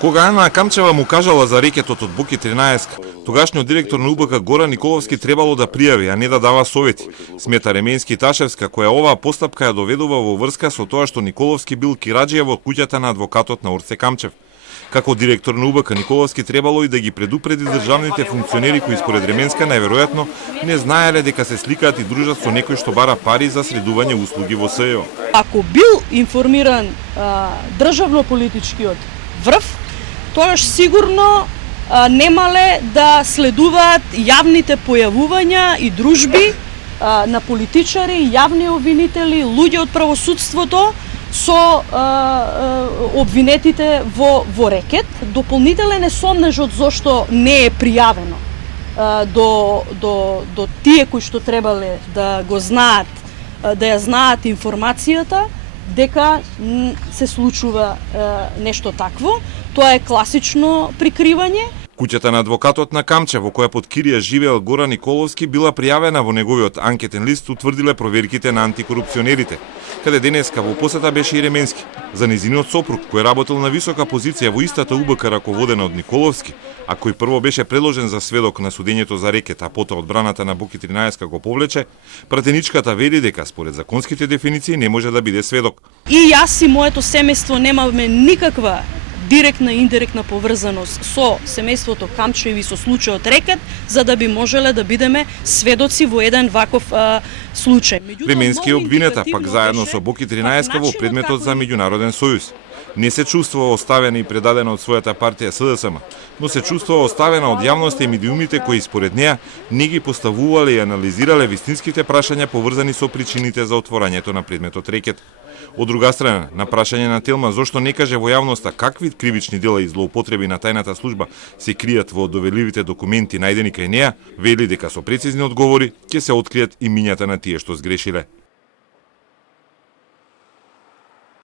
Кога Ана Камчева му кажала за рекетот од Боки 13, тогашниот директор на УБК Горан Николовски требало да пријави, а не да дава совети. Смета Ременски Ташевска, која оваа постапка ја доведува во врска со тоа што Николовски бил кираџија во куќата на адвокатот на Орце Камчев. Како директор на УБК Николовски требало и да ги предупреди државните функционери кои според Ременска најверојатно не знаеле дека се сликаат и дружат со некој што бара пари за средување услуги во СЕО. Ако бил информиран државно-политичкиот врв, тоаш сигурно немале да следуваат јавните појавувања и дружби на политичари, јавни обвинители, луѓе од правосудството со обвинетите во рекет. Дополнителен е сомнежот зошто не е пријавено до тие кои што требале да го знаат, да ја знаат информацијата дека се случува нешто такво. Тоа е класично прикривање. Куќата на адвокатот на Камчев, во која под кирија живеел Горан Николовски, била пријавена во неговиот анкетен лист, утврдиле проверките на антикорупционерите, каде денеска во посета беше и Ременски. За незиниот сопруг, кој работел на висока позиција во истата УБК раководена од Николовски, а кој прво беше предложен за сведок на судењето за рекет, а потоа одбраната на Боки 13 го повлече, пратеничката вели дека според законските дефиниции не може да биде сведок. И јас и моето семејство немаме никаква директна и индиректна поврзаност со семејството Камчеви со случајот рекет, за да би можеле да бидеме сведоци во еден ваков случај. Ременски обвинета пак заедно со Боки 13 во предметот за меѓународен сојуз. Не се чувствува оставена и предадена од својата партија СДСМ, но се чувствува оставена од јавноста и медиумите кои според неа не ги поставувале и анализирале вистинските прашања поврзани со причините за отворањето на предметот рекет. Од друга страна, на прашање на Телма зошто не каже во јавноста какви кривични дела и злоупотреби на тајната служба се кријат во доведливите документи најдени кај неа, вели дека со прецизни одговори ќе се откријат имињата на тие што сгрешиле.